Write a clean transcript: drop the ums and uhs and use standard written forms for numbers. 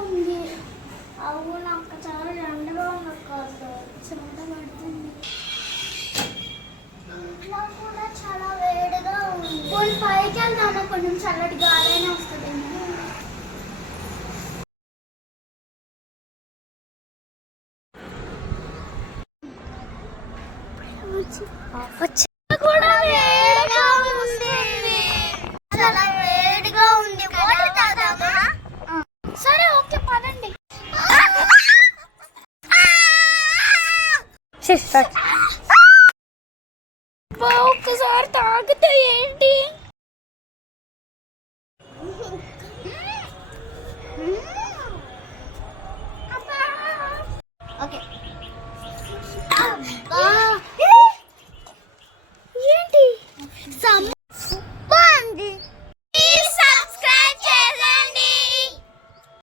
ఉంది. అవును అక్క, చాలా ఎండగా ఉంది అక్క. చెమట పడుతుంది. ఇంట్లో కూడా చాలా వేడిగా ఉంది. పోయి పైకి వెళ్దామా, కొంచెం చల్లటి గాలైనా వస్తుంది. కూడా వేడిగా ఉంది. చాలా వేడిగా ఉంది. వాటర్ తాగుదామా? సరే ఓకే పదండి.